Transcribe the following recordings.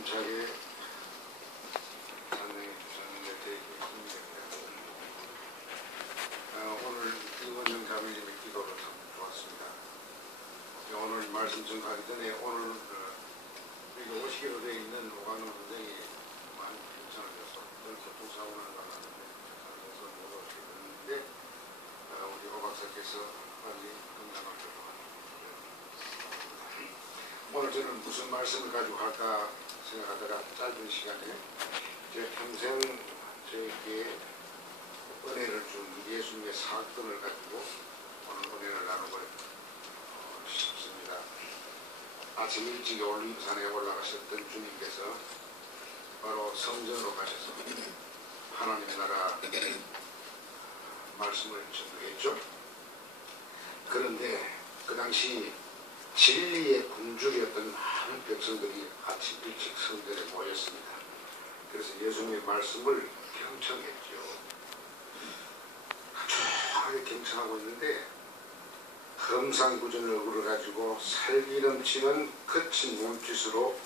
힘차게 찬양해 주셨는데 되게 힘들었고 오늘 이원영 자매님의 기도로 참 좋았습니다. 오늘 말씀 전하기 전에 오늘 우리가 오시기로 되어 있는 오광훈 선생이 많이 괜찮아져서 교통사고를 나갔는데 그래서 못 오시게 됐는데 우리 오 박사께서 빨리 건강하도록 오늘 저는 무슨 말씀을 가지고 할까 생각하다가 짧은 시간에 제 평생 저에게 은혜를 준 예수님의 사건을 가지고 오늘 은혜를 나누고 싶습니다. 아침 일찍 올림산에 올라가셨던 주님께서 바로 성전으로 가셔서 하나님 나라 말씀을 전하겠죠. 그런데 그 당시 진리의 굶주렸던 많은 백성들이 아침 일찍 성전에 모였습니다. 그래서 예수님의 말씀을 경청했죠. 조용하게 경청하고 있는데 험상궂은 얼굴을 가지고 살기 넘치는 거친 몸짓으로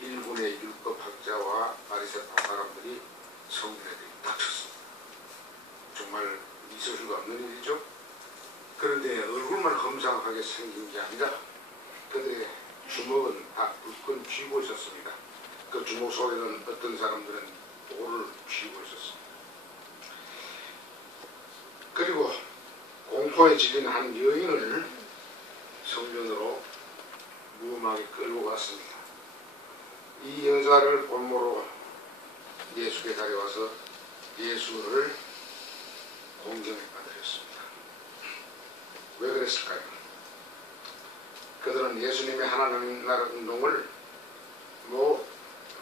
일본의 율법학자와 바리새파 사람들이 성전에 닥쳤습니다. 정말 있을 수가 없는 일이죠. 그런데 얼굴만 험상하게 생긴 게 아니라 그들의 주먹은 다 불끈 쥐고 있었습니다. 그 주먹 속에는 어떤 사람들은 돌을 쥐고 있었습니다. 그리고 공포에 질린 한 여인을 성전으로 무엄하게 끌고 갔습니다. 이 여자를 볼모로 예수께 달려와서 예수를 공경에 빠뜨렸습니다. 왜 그랬을까요? 그들은 예수님의 하나님 나라 운동을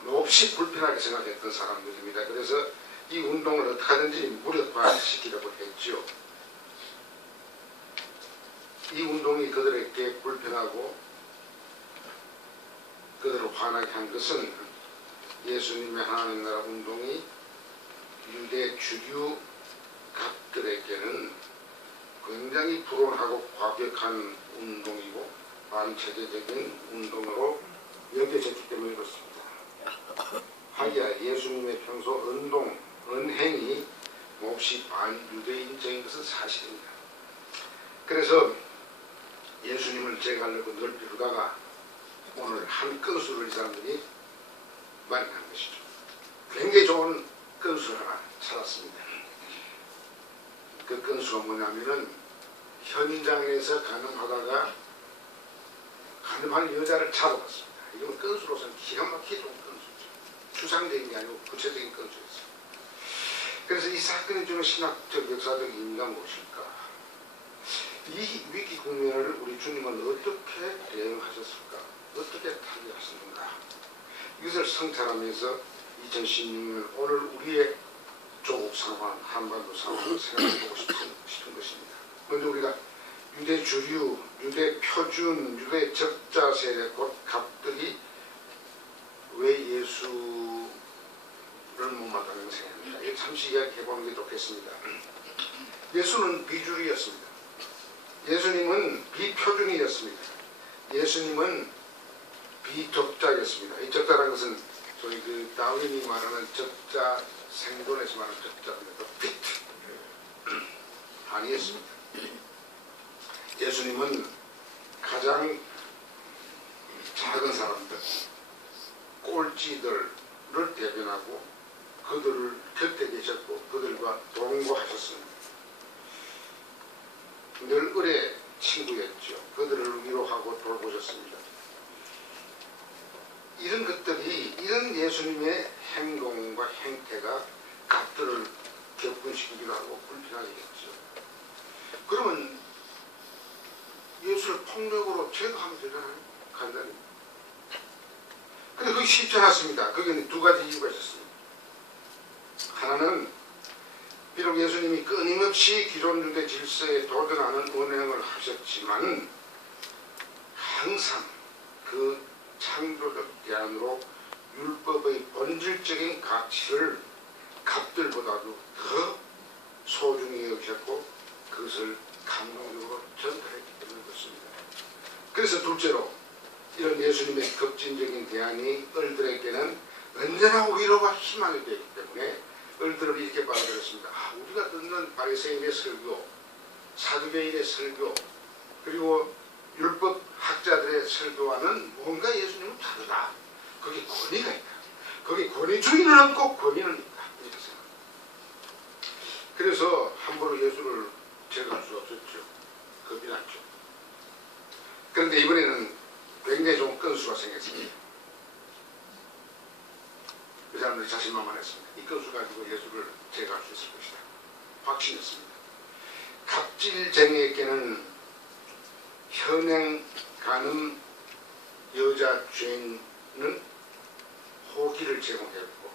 몹시 불편하게 생각했던 사람들입니다. 그래서 이 운동을 어떻게 하든지 무력화시키려고 했죠. 이 운동이 그들에게 불편하고 그들을 화나게 한 것은 예수님의 하나님 나라 운동이 유대 주류 각들에게는 굉장히 불온하고 과격한 운동이고 반체제적인 운동으로 여겨졌기 때문에 그렇습니다. 하기야 예수님의 평소 언행이 몹시 반유대인적인 것은 사실입니다. 그래서 예수님을 제거하려고 늘 비우다가 오늘 한 건수를 이 사람들이 만난 것이죠. 굉장히 좋은 건수를 하나 찾았습니다. 그 건수가 뭐냐면은 현장에서 가늠하다가 가늠한 여자를 잡아봤습니다. 이건 건수로서는 기가 막히게 좋은 건수죠. 추상적인 게 아니고 구체적인 건수였어요. 그래서 이 사건이 주는 신학적 역사적 의미가 무엇일까? 이 위기 국면을 우리 주님은 어떻게 대응하셨을까? 어떻게 타개하셨는가? 이것을 성찰하면서 2016년 오늘 우리의 조국 상황, 한반도 상황을 생각해보고 싶은 것입니다. 먼저 우리가 유대 주류, 유대 표준, 유대 적자 세대 곧 갑들이 왜 예수를 못마땅하는 생각입니다. 이거 잠시 이야기해보는 게 좋겠습니다. 예수는 비주류였습니다. 예수님은 비표준이었습니다. 예수님은 비적자였습니다. 이 적자라는 것은 소위 그 다윈이 말하는 적자, 생존에서 말하는 적자입니다. 피트 아니었습니다. 예수님은 가장 작은 사람들, 꼴찌들을 대변하고 그들을 곁에 계셨고 그들과 동거하셨습니다. 늘 을의 친구였죠. 그들을 위로하고 돌보셨습니다. 이런 것들이, 이런 예수님의 행동과 행태가 갑들을 격분시키기도 하고 불편하게 했죠. 그러면 예수를 폭력으로 제거하면 되잖아요. 간단히. 근데 그게 쉽지 않았습니다. 거기는 두 가지 이유가 있었습니다. 하나는 비록 예수님이 끊임없이 기존 유대 질서에 도전하는 언행을 하셨지만 항상 그 창조적 대안으로 율법의 본질적인 가치를 갑들보다도 더 소중히 여기셨고 그것을 감동적으로 전달했기 때문에 그렇습니다. 그래서 둘째로 이런 예수님의 급진적인 대안이 을들에게는 언제나 위로와 희망이 되기 때문에 을들은 이렇게 받아들였습니다. 우리가 듣는 바리새인의 설교, 사두개인의 설교, 그리고 율법 학자들의 설교와는 뭔가 예수님은 다르다. 거기 권위가 있다. 거기 권위주의는 없고 권위는 있다. 이렇게 생각합니다. 그래서 함부로 예수를 제거할 수 없었죠. 겁이 났죠. 그런데 이번에는 굉장히 좋은 건수가 생겼습니다. 그 사람들이 자신만만했습니다. 이 건수 가지고 예수를 제거할 수 있을 것이다. 확신했습니다. 갑질쟁이에게는 현행 간음 여자 죄인은 호기를 제공했고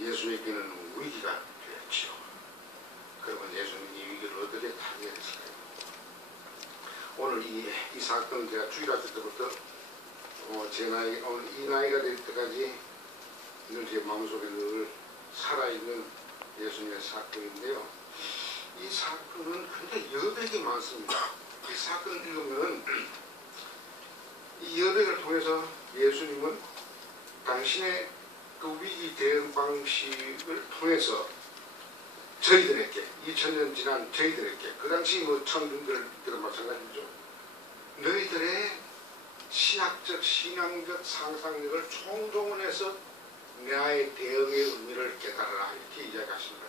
예수에게는 위기가 되었지요. 그러면 예수는 이 위기를 어떻게 타개했을까요? 오늘 이 사건은 제가 주일학교 때부터 제 나이, 오늘 이 나이가 될 때까지 늘 제 마음속에 늘 살아있는 예수님의 사건인데요. 이 사건은 굉장히 여백이 많습니다. 이 사건을 읽으면 이 여백을 통해서 예수님은 당신의 그 위기 대응 방식을 통해서 저희들에게 2000년 지난 저희들에게 그 당시 뭐 청중들도 마찬가지죠. 너희들의 신학적 신앙적 상상력을 총동원해서 나의 대응의 의미를 깨달아라 이렇게 이야기하시는 거예요.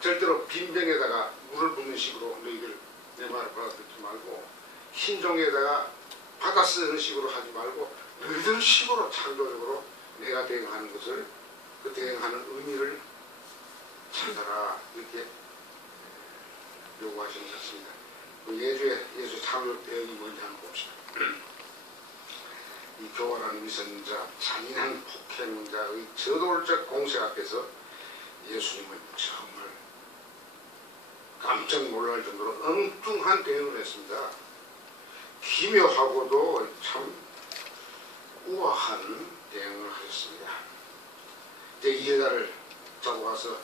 절대로 빈병에다가 물을 붓는 식으로 너희들 내 말을 받아듣지 말고 흰 종이에다가 바다 쓰는 식으로 하지 말고 너희들 식으로 창조적으로 내가 대응하는 것을 그 대응하는 의미를 찾아라 이렇게 요구하시는 것 같습니다. 예수 창조 대응이 뭔지 한번 봅시다. 이 교활한 위선자, 잔인한 폭행자의 저돌적 공세 앞에서 예수님은 정말 깜짝 놀랄 정도로 엉뚱한 대응을 했습니다. 기묘하고도 참 우아한 대응을 하셨습니다. 이제 이 여자를 잡아와서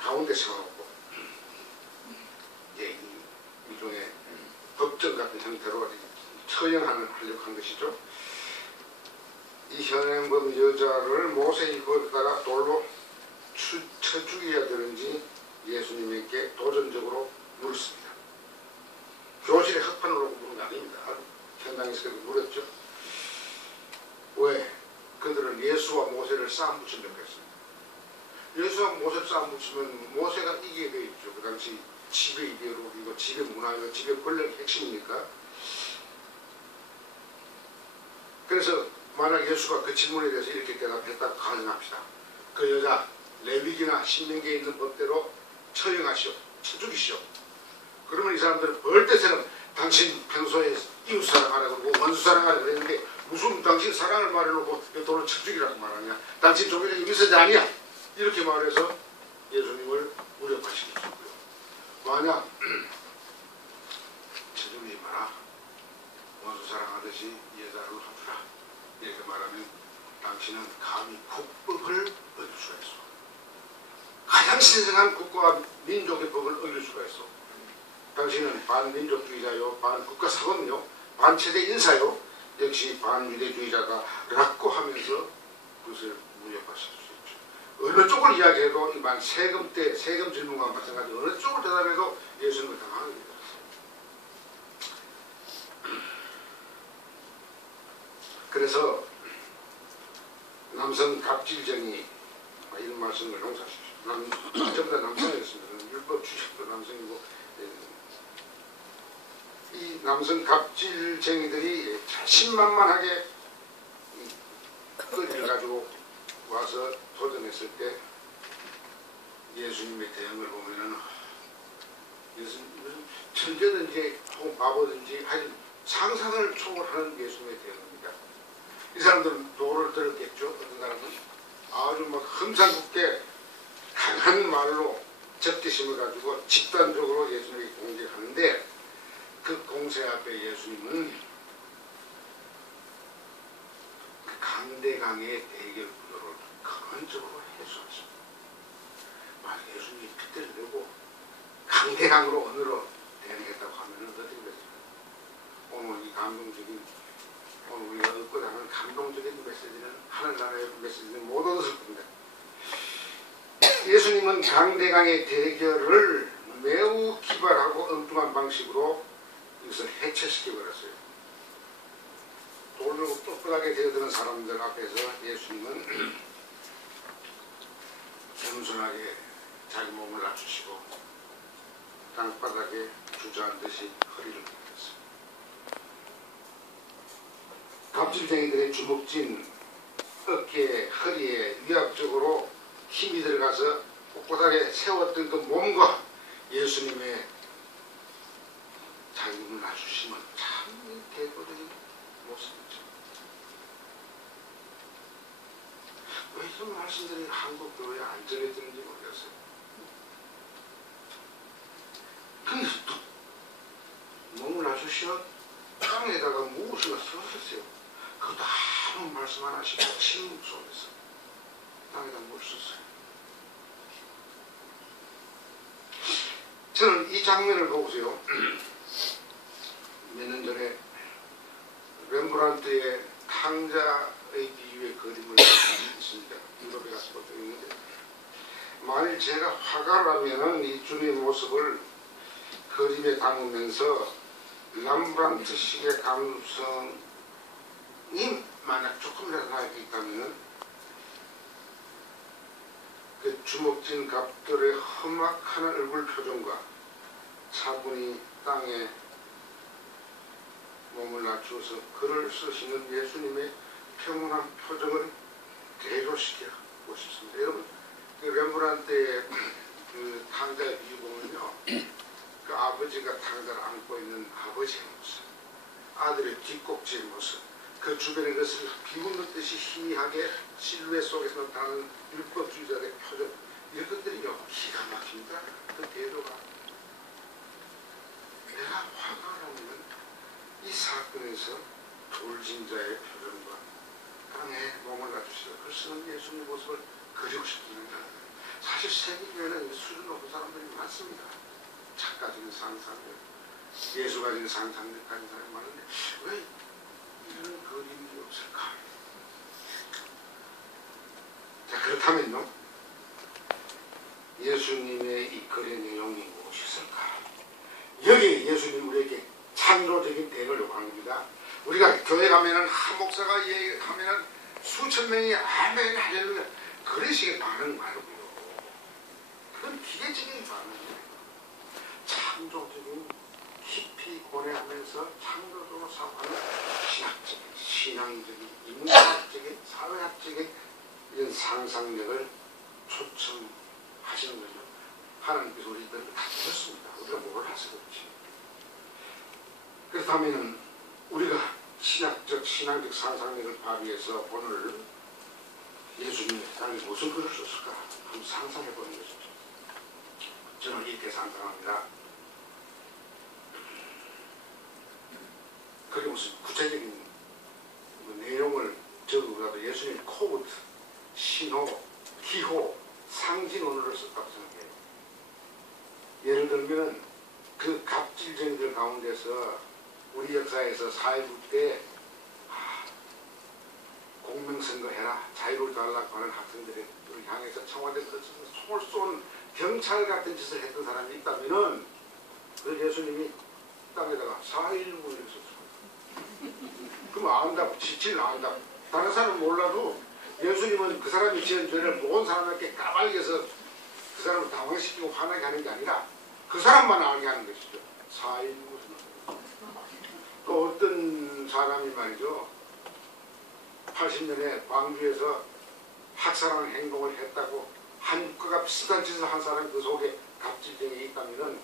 가운데 세워놓고 이제 일종의 법정 같은 형태로 처형하려고 한 것이죠. 이 현행범 여자를 모세의 거기다가 돌로 쳐 죽여야 되는지 예수님에게 도전적으로 물었습니다. 교실에 합판으로 물은 게 아닙니다. 현장에서 물었죠. 왜? 그들은 예수와 모세를 싸움 붙이려고 했습니다. 예수와 모세를 싸움 붙이면 모세가 이기게 되어 있죠. 그 당시 지배 이대로 이거 지배 문화가 지배 권력의 핵심이니까. 그래서 만약 예수가 그 질문에 대해서 이렇게 대답했다고 가정합시다. 그 여자 레위기나 신명기에 있는 법대로 처형하시오. 쳐 죽이시오. 그러면 이 사람들은 벌떼처럼 당신 평소에 이웃 사랑하라고 그러고 원수 사랑하라고 그랬는데 무슨 당신 사랑을 말해놓고 돌로 쳐 죽이라고 말하냐. 당신 종교적인 위선자 아니야. 이렇게 말해서 예수님을 무력화시켰고요. 만약 쳐 죽이지 마라. 원수 사랑하듯이 여자를 하주라. 이렇게 말하면 당신은 감히 국법을 어길 수가 있어. 가장 신성한 국가와 민족의 법을 어길 수가 있어. 당신은 반민족주의자요, 반국가사관요, 반체제 인사요, 역시 반유대주의자다라고 하면서 그것을 무력화시킬 수 있죠. 어느 쪽을 이야기해도 이만 세금 때 세금 질문과 마찬가지 어느 쪽을 대답해도 예수님을 당하게 됩니다. 그래서 남성 갑질쟁이 이런 말씀을 용서하십시오. 전부 다 남성이었습니다. 율법 주식도 남성이고 이 남성 갑질쟁이들이 자신만만하게 끌을 가지고 와서 도전했을 때 예수님의 대응을 보면은 무슨 천재든지 혹은 바보든지 하여튼 상상을 초월하는 예수님의 대응입니다. 이 사람들은 도를 들었겠죠. 어떤 사람은 아주 막 흠상궂게 강한 말로 적대심을 가지고 집단적으로 예수님에게 공격하는데 그 공세 앞에 예수님은 그 강대강의 대결 구도를 근원적으로 해소했습니다. 만약 예수님이 핏대를 내고 강대강으로 언어로 대응했다고 하면 어떻게 됐습니까? 감동적인 오늘 우리가 얻고자 하는 감동적인 메시지는 하늘나라의 메시지는 못 얻었을 겁니다. 예수님은 강대강의 대결을 매우 기발하고 엉뚱한 방식으로 이것을 해체시켜버렸어요. 돌로 떳떳하게 되어드는 사람들 앞에서 예수님은 겸손하게 자기 몸을 낮추시고 땅바닥에 주저앉듯이 허리를 굽혔어요. 갑질쟁이들의 주먹진 어깨에 허리에 위압적으로 힘이 들어가서 꼿꼿하게 세웠던 그 몸과 예수님의 자기 몸을 낮추시면 참 대표적인 모습이죠. 왜 이런 말씀들이 한국 교회에 안 전해지는지 모르겠어요. 근데 또 몸을 낮추시어 땅에다가 무엇을 쓰셨어요. 그것도 아무 말씀 안 하시고 침묵 속에서 땅에다 물 썼어요. 저는 이 장면을 보고서요, 몇 년 전에 렘브란트의 탕자의 비유의 그림을 있습니다. 유럽에 가서 본 적이 있는데, 만일 제가 화가라면 이 주님의 모습을 그림에 담으면서 렘브란트식의 감성이 만약 조금이라도 나게 있다면 그 주먹진 갑들의 험악한 얼굴 표정과 차분히 땅에 몸을 낮추어서 글을 쓰시는 예수님의 평온한 표정을 대조시키고 싶습니다. 여러분, 그 렘브란트의 그 탕자의 비유 보면요, 그 아버지가 탕자를 안고 있는 아버지의 모습, 아들의 뒷꼭지의 모습, 그 주변에 것을 비웃는 듯이 희미하게 실루엣 속에서 나타나는 율법주의자의 표정, 이런 것들이요 기가 막힙니다. 그 대조가. 내가 화가라면 이 사건에서 돌진자의 표정과 땅에 몸을 낮추시고 글 쓰는 예수님의 모습을 그리고 싶습니다. 사실 세계교회는 수준 높은 사람들이 많습니다. 작가적인 상상력, 예수 가진 상상력 가진 사람이 많은데 왜 이런 그림이 없을까? 자, 그렇다면요, 예수님의 이 글의 내용이 무엇이었을까? 여기 예수님이 우리에게 창조적인 대응을 요구합니다. 우리가 교회 가면은 한 목사가 얘기하면은 수천 명이 아멘 할렐루야 그런 식의 반응 말고요, 그건 기계적인 반응이에요. 창조적인 깊이 고뇌하면서 창조적으로 사고하는 신학적인, 신앙적인, 인문학적인, 사회학적인 이런 상상력을 초청하시는 거죠. 하나님께서 우리들을 다 주셨습니다. 우리가 몰라서 그렇지. 그렇다면 우리가 신학적, 신앙적 상상력을 발휘해서 오늘 예수님의 땅에 무슨 글을 썼을까 한번 상상해 보는 것이죠. 저는 이렇게 상상합니다. 그게 무슨 구체적인 내용을 적어보라도 예수님 코드, 신호, 기호, 상징 언어를 썼다고 생각해요. 예를 들면 그 갑질쟁이들 가운데서 우리 역사에서 4.19 때 공명선거 해라, 자유를 달라고 하는 학생들을 향해서 청와대에서 총을 쏜 경찰 같은 짓을 했던 사람이 있다면은 그 예수님이 땅에다가 4.19를 썼습니다. 그럼 안다, 지치는 안다. 다른 사람은 몰라도 예수님은 그 사람이 지은 죄를 모든 사람에게 까발려서 그 사람을 당황시키고 화나게 하는 게 아니라 그 사람만 알게 하는 것이죠. 4.19. 또 어떤 사람이 말이죠, 80년에 광주에서 학살하는 행동을 했다고 한국과 비슷한 짓을 한 사람이 그 속에 갑질쟁이 있다면은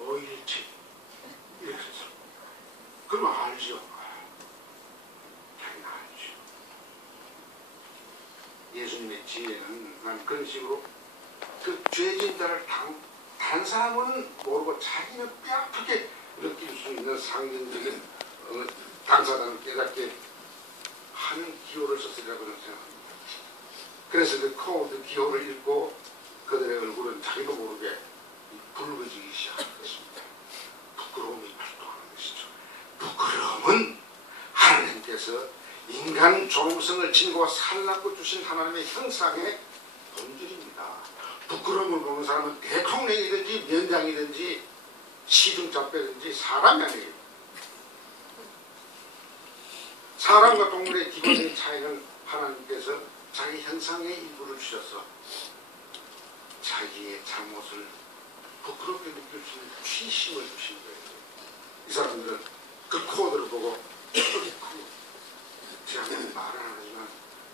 5.17 이렇게 했어. 그럼 알죠. 자기는 알죠. 예수님의 지혜는 난 그런 식으로 그 죄진자를 다른 사람은 모르고 자기는 뼈아프게 느낄 수 있는 상징적인 당사자는 깨닫게 하는 기호를 썼으리라고 생각합니다. 그래서 그 코드 기호를 읽고 그들의 얼굴은 자기도 모르게 붉어지기 시작했습니다. 부끄러움이 발동하는 것이죠. 부끄러움. 예수님께서 인간 존엄성을 지니고 살라고 주신 하나님의 형상의 본질입니다. 부끄러움을 보는 사람은 대통령이든지 위원장이든지 시중잡배든지 사람이 아니에요. 사람과 동물의 기본적인 차이는 하나님께서 자기 형상의 일부를 주셔서 자기의 잘못을 부끄럽게 느낄 수 있는 취심을 주신 거예요. 이 사람들은 그 코드를 보고 제가 말은 안 하지만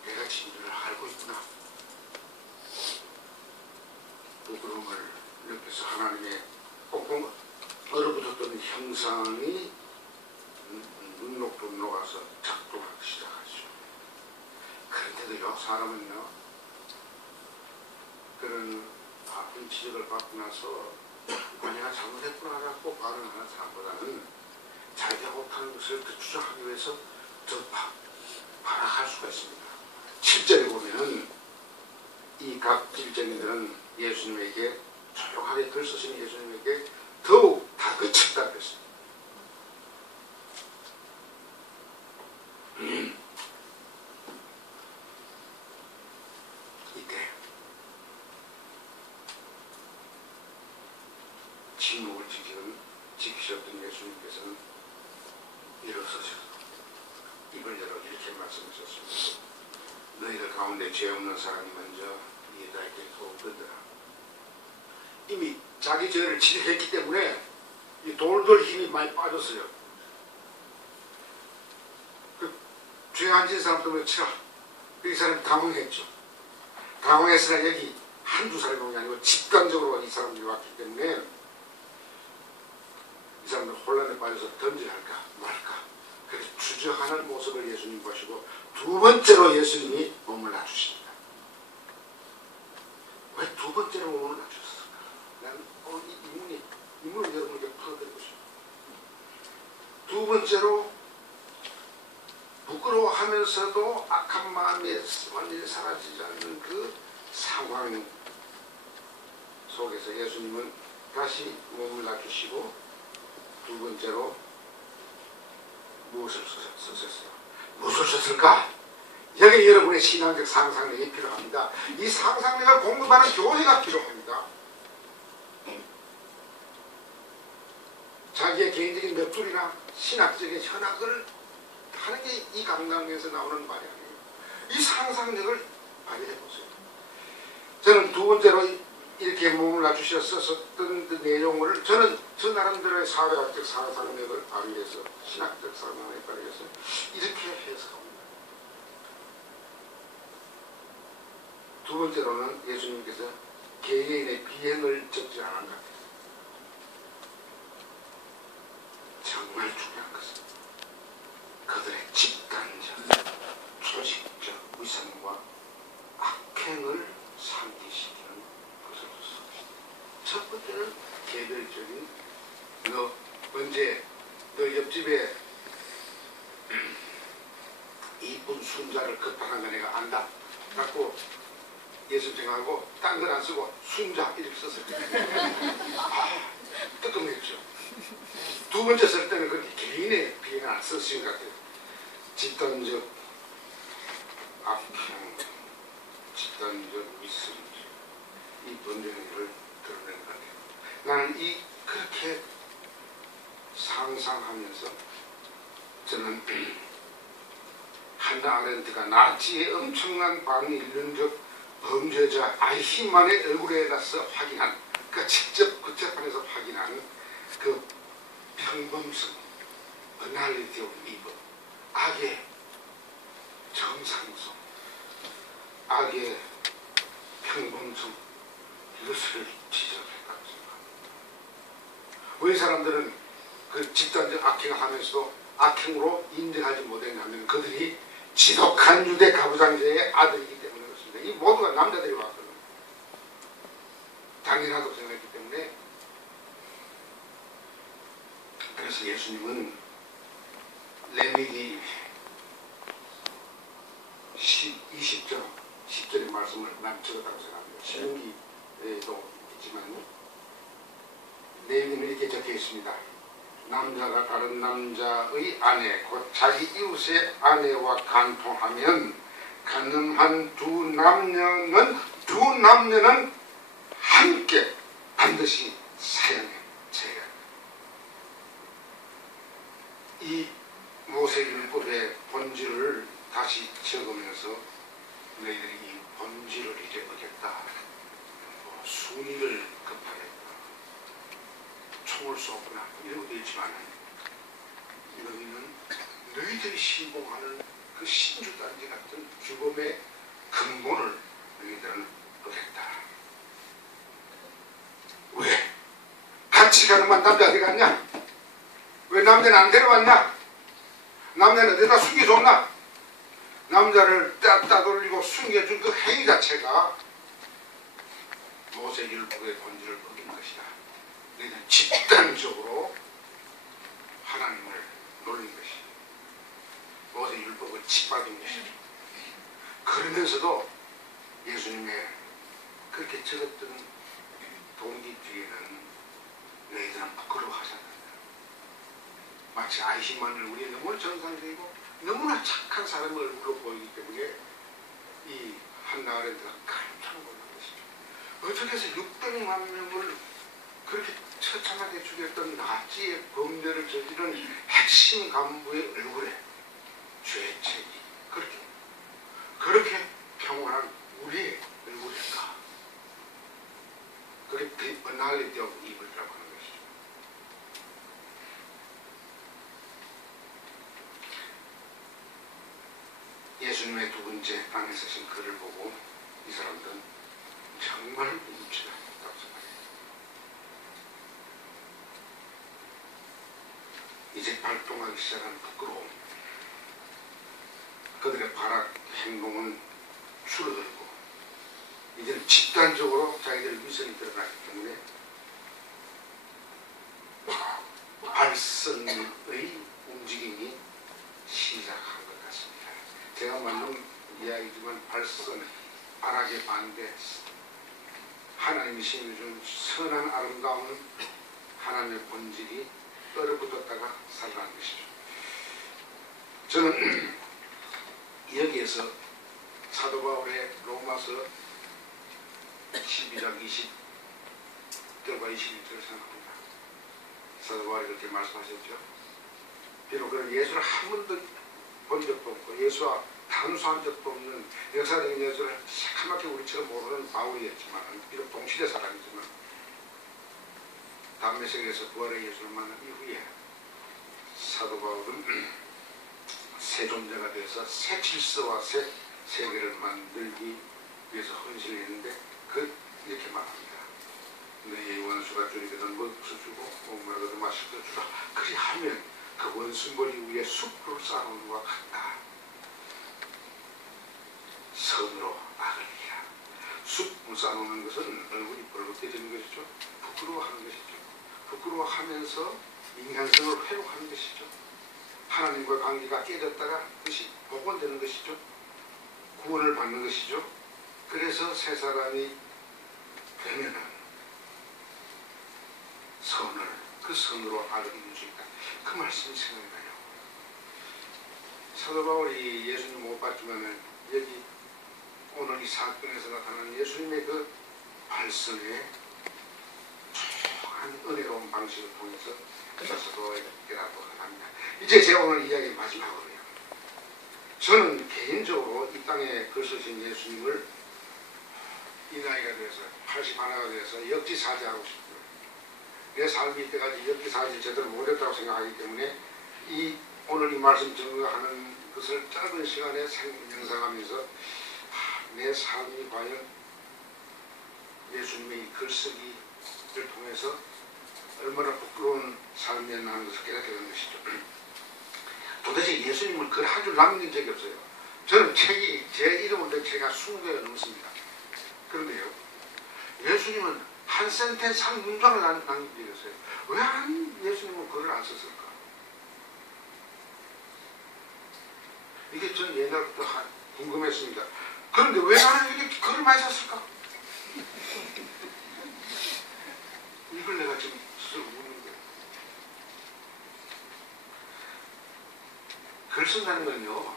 내가 진리를 알고 있구나. 부끄러움을 느껴서 하나님의 꽁꽁 얼어붙었던 형상이 눈높이로 녹아서 작동하기 시작하죠. 그런데도요, 사람은요, 그런 아픈 지적을 받고 나서 내가 잘못했구나라고 발언하는 사람보다는 자기가 못하는 것을 더 주장하기 위해서 더 발악할 수가 있습니다. 7절에 보면은 이 각 질적인들은 예수님에게 조용하게 글 쓰시는 예수님에게 더욱 다그쳤다 그랬습니다. 이때 침묵을 지키셨던 예수님께서는 일어서셔서 입을 열어 이렇게 말씀하셨습니다. 너희들 가운데 죄 없는 사람이 먼저 이 여자에게 손을 던져라. 이미 자기 죄를 지적했기 때문에 이 돌돌 힘이 많이 빠졌어요. 죄 안 지은 사람 때문에 치라. 이 사람이 당황했죠. 당황했으나 여기 한두 사람이 온 게 아니고 집단적으로 이 사람들이 왔기 때문에 이 사람들 혼란에 빠져서 던져야 할까 말까 그렇게 주저하는 모습을 예수님 보시고 두 번째로 예수님이 몸을 낮추십니다. 왜 두 번째로 몸을 낮추셨을까? 나는 오늘 이 인문을 여러분에게 풀어드리고 싶어요. 두 번째로 부끄러워하면서도 악한 마음이 완전히 사라지지 않는 그 상황 속에서 예수님은 다시 몸을 낮추시고 두 번째로 무엇을 쓰셨어요? 무엇을 썼을까? 여기 여러분의 신앙적 상상력이 필요합니다. 이 상상력을 공급하는 교회가 필요합니다. 자기의 개인적인 멱줄이나 신학적인 현학을 하는 게 이 강단에서 나오는 말이 아니에요. 이 상상력을 발휘해 보세요. 저는 두 번째로 이렇게 몸을 낮추셔서 썼던 그 내용을 저는 저 나름대로의 사회학적 상상력을 발휘해서 신학적 상상력을 발휘해서 이렇게 해석합니다. 두 번째로는 예수님께서 개인의 비행을 적지 않은 것 같아요. 정말 중요한 것은 그들의 집단적, 조직적 위선과 악행을 상기시키는 것으로서 첫 번째는 개별적인 너 언제 너 옆집에 이쁜 순자를 급하는 거 내가 안다 갖고 예수 생각하고 딴 걸 안 쓰고 순자 이렇게 썼을 때 뜨끔했죠. 두 번째 쓸 때는 그렇게 개인의 비행을 안 쓰신 것 같아요. 집단적 악행, 집단적 위선, 이 번뇌를 드러내는 것 같아요. 나는 그렇게 상상하면서 저는 한나 아렌트가 나치의 엄청난 반인륜적 범죄자 아이히만의 얼굴에 가서 확인한, 그러니까 직접 그 재판에서 확인한 그 평범성, 어날리티 오브 이브, 악의 정상성, 악의 평범성, 이것을 지적했다고 생각합니다. 왜 사람들은 그 집단적 악행을 하면서도 악행으로 인정하지 못했냐면 그들이 지독한 유대 가부장제의 아들이기 때문에 그렇습니다. 이 모두가 남자들이 왔거든요. 당연하다고 생각했기 때문에. 그래서 예수님은 레위기 20장 10절의 말씀을 남겨졌다고 생각합니다. 신명기에도 있지만 레위기는 이렇게 적혀 있습니다. 남자가 다른 남자의 아내, 곧 자기 이웃의 아내와 간통하면 가늠한 두 남녀는 함께 반드시 사형에 처해야 합니다. 이 모세율법의 본질을 다시 적으면서 너희들이 이 본질을 이제 어겼다, 순위를 급하겠다, 총을 쏘거나 이런 것도 있지만 너희는 너희들이 신봉하는 그 신주단지 같은 규범의 근본을 너희들은 어겼다. 왜? 같이 가는만 남자 어디 갔냐? 왜 남자는 안 데려왔냐? 남자는 어디다 숨겨줬나? 남자를 따돌리고 숨겨준 그 행위 자체가 모세율법의 본질을 어긴 것이다. 너희들은 집단적으로 하나님을 놀린 것이다. 모세율법을 짓밟은 것이다. 그러면서도 예수님의 그렇게 적었던 동기 뒤에는 너희들은 부끄러워하셨다. 마치 아이시만을 우리의 너무 정상적이고 너무나 착한 사람의 얼굴로 보이기 때문에 이 한나 아렌트가 깜짝 놀란 것이죠. 어떻게 해서 600만 명을 그렇게 처참하게 죽였던 나치의 범죄를 저지른 핵심 간부의 얼굴에 죄책이 그렇게 평온한 우리의 얼굴일까? 그게 The Banality of Evil이라고 하는 것이죠. 예수님의 두 번째 땅에 쓰신 글을 보고 이 사람들은 정말 움츠렸다고 생각해요. 이제 발동하기 시작한 부끄러움, 그들의 발악 행동은 줄어들고 이제는 집단적으로 자기들 위선이 드러나기 때문에 발선의 움직임이 시작한 것 같습니다. 제가 만든 이야기지만 발선, 발악의 반대, 하나님이 심어준 선한 아름다운 하나님의 본질이 떨어붙었다가 살아난 것이죠. 저는 여기에서 사도 바울의 로마서 12장 20절과 21절을 생각합니다. 사도 바울이 그렇게 말씀하셨죠. 비록 그런 예수를 한 번도 본 적도 없고 예수와 단수한 적도 없는 역사적인 예수를 새카맣게 우리처럼 모르는 바울이었지만, 비록 동시대 사람이지만 담메색에서 부활의 예수를 만난 이후에 사도 바울은 새 존재가 되어서 새 질서와 새 세계를 만들기 위해서 헌신을 했는데 이렇게 말합니다. 너희의 원수가 줄이거든 먹을 것을 주고 목마르거든 마실 것을 주라. 그리하면 그 원수머리 위에 숯불을 쌓아놓은 것과 같다. 선으로 악을 이기라. 숯불 쌓아놓는 것은 얼굴이 벌겋게지는 것이죠. 부끄러워하는 것이죠. 부끄러워하면서 인간성을 회복하는 것이죠. 하나님과 관계가 깨졌다가 그것이 복원되는 것이죠. 구원을 받는 것이죠. 그래서 새 사람이 되면은 선을, 그 선으로 악을 이길 수 있다. 그 말씀이 생각이 나요. 사도 바울이 예수님 못 봤지만은 여기 오늘 이 사건에서 나타나는 예수님의 그 발성의 조용한 은혜로운 방식을 통해서 사도에게라고 합니다. 이제 제가 오늘 이야기 마지막으로요. 저는 개인적으로 이 땅에 글 쓰신 예수님을 이 나이가 돼서 80 하나가 돼서 역지사지하고 싶어요. 내 삶이 이때까지 역지사지 제대로 못했다고 생각하기 때문에 오늘 이 말씀 증거하는 것을 짧은 시간에 생명상하면서 내 삶이 과연 예수님의 글쓰기를 통해서 얼마나 부끄러운 삶이었나는 것을 깨닫게 된 것이죠. 도대체 예수님을 글 한 줄 남긴 적이 없어요. 저는 책이, 제 이름을 낸 책이 한 20개가 넘습니다. 그런데요, 예수님은 한 센텐스, 한 문장을 남기셨어요. 왜 예수님은 글을 안 썼을까? 이게 저는 옛날부터 궁금했습니다. 그런데 왜 나는 이렇게 글을 많이 썼을까? 이걸 내가 지금 스스로 묻는 거예요. 글 쓴다는 건요,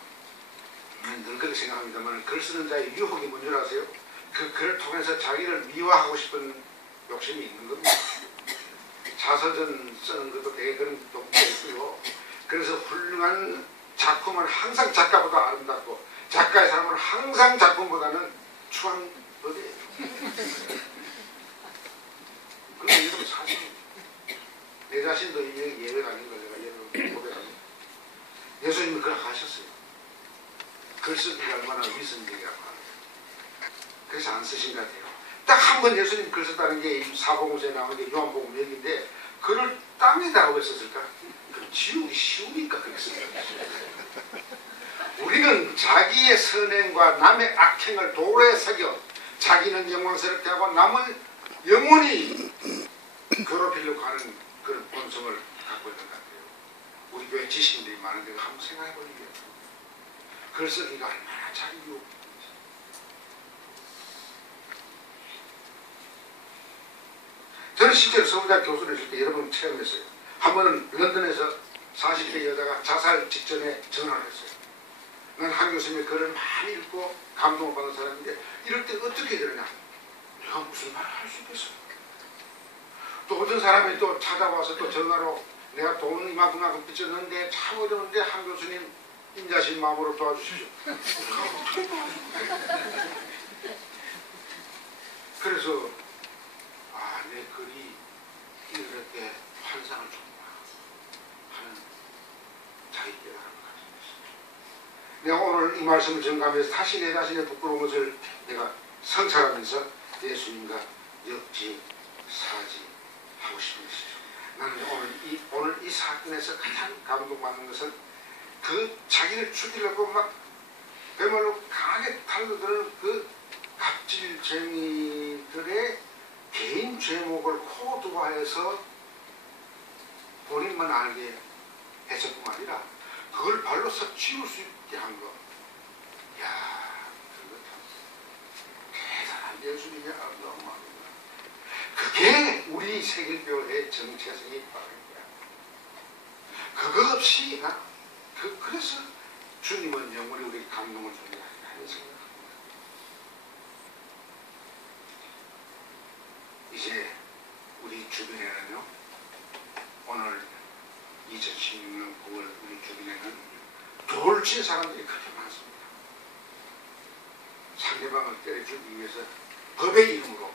늘 그렇게 생각합니다만 글 쓰는 자의 유혹이 뭔 줄 아세요? 그 글을 통해서 자기를 미화하고 싶은 욕심이 있는 겁니다. 자서전 쓰는 것도 되게 그런 욕구가 있고요. 그래서 훌륭한 작품은 항상 작가보다 아름답고 작가의 사람은 항상 작품보다는 추한 법이에요. 그건 여러분 사실입니다. 내 자신도 이게 예외가 아닌 거 내가 여러분 고백합니다. 예수님은 그렇게 하셨어요. 글 쓰기가 얼마나 위선적이라고 하는 거예요. 그래서 안 쓰신 것 같아요. 딱 한 번 예수님 글 썼다는 게 사복음서에 나오는 게 요한복음 얘기인데 글을 땅에다가 왜 썼을까? 지우기 쉬우니까 그렇게 썼어요. 우리는 자기의 선행과 남의 악행을 도로에 새겨 자기는 영광스럽게 하고 남을 영원히 괴롭히려고 하는 그런 본성을 갖고 있는 것 같아요. 우리 교회 지식인들이 많은데 한번 생각해 보니까 글 쓰기가 얼마나 자기 유혹인지. 저는 실제로 서울대학 교수를 했을 때 여러 번 체험했어요. 한 번은 런던에서 40대 여자가 자살 직전에 전화를 했어요. 난 한 교수님의 글을 많이 읽고 감동을 받은 사람인데 이럴 때 어떻게 되느냐. 내가 무슨 말을 할 수 있겠어요. 또 어떤 사람이 또 찾아와서 또 전화로 내가 돈 이만큼 빚졌는데 참 어려운데 한 교수님 인자신 마음으로 도와주십시오. 그래서 내 글이 이렇게 환상을 줬구나 하는 자기 깨달음을 가지고 있습니다. 내가 오늘 이 말씀을 전가하면서 다시 내 자신의 부끄러운 것을 내가 성찰하면서 예수님과 역지 사지 하고 싶은 것이죠. 나는 오늘 이 사건에서 가장 감동받는 것은 그 자기를 죽이려고 막 그야말로 강하게 달려드는 그 갑질쟁이들의 개인 죄목을 코드화해서 본인만 알게 해서뿐만 아니라 그걸 발로 서 치울 수 있게 한 거. 이야, 그거 참 대단한 예술이냐, 아름다운 마음이구나. 그게 우리 세계교회의 정체성이 바른 거야. 그것 없이 그래서 주님은 영원히 우리 감동을 주는 게 아니라 하는 생각합니다. 이제 우리 주변에는요, 오늘 2016년 9월 우리 주변에는 돌진 사람들이 그렇게 많습니다. 상대방을 때려주기 위해서 법의 이름으로,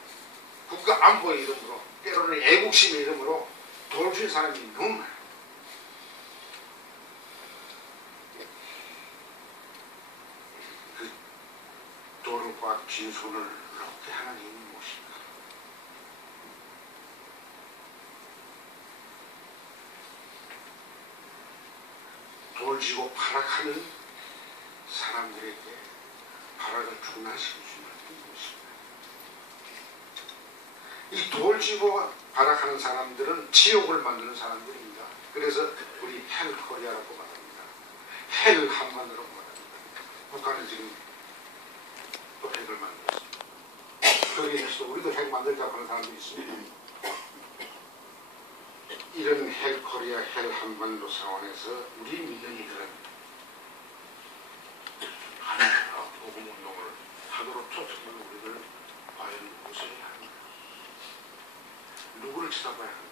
국가 안보의 이름으로, 때로는 애국심의 이름으로 돌진 사람이 너무 많아요. 그 도로과 진손을 어떻게 하는 이유는 무엇인가? 돌지고 발악하는 사람들에게 발악을 중단시킬 수 있는 것입니다. 이 돌지고 발악하는 사람들은 지옥을 만드는 사람들입니다. 그래서 우리 헬 코리아라고 말합니다. 헬 한반도라고 말합니다. 북한은 지금 또 핵을 만들었습니다. 거기에서도 우리도 핵 만들자고 하는 사람들이 있습니다. 이런 헬 코리아, 헬 한반도 상황에서 우리 민영이들은 하나님과 복음 운동을 하도록 쫓아가는 우리를 과연 무엇을 해야 합니까? 누구를 쳐다봐야 합니까?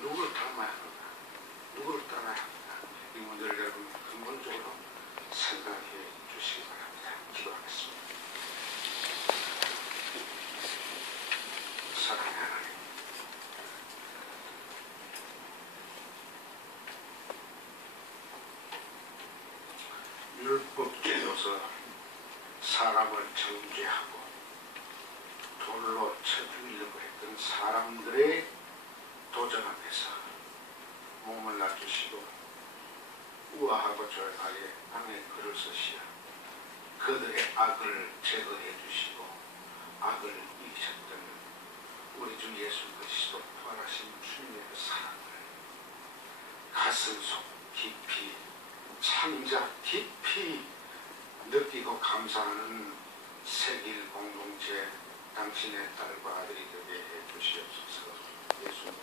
누구를 닮아야 합니까? 누구를 따라야 합니까? 이 문제를 여러분 근본적으로 생각해 주시기 바랍니다. 기도하겠습니다. 사랑하는 하나님, 율법주의로서 사람을 정죄하고 돌로 쳐 죽이려고 했던 사람들의 도전 앞에서 몸을 낮추시고 우아하고 조용하게 땅에 글을 쓰시어 그들의 악을 제거해 주시고 악을 이기셨던 우리 주 예수 그리스도 부활하신 주님의 그 사랑을 가슴 속 깊이 창자 깊이 느끼고 감사하는 세길 공동체 당신의 딸과 아들이 되게 해 주시옵소서. 예수님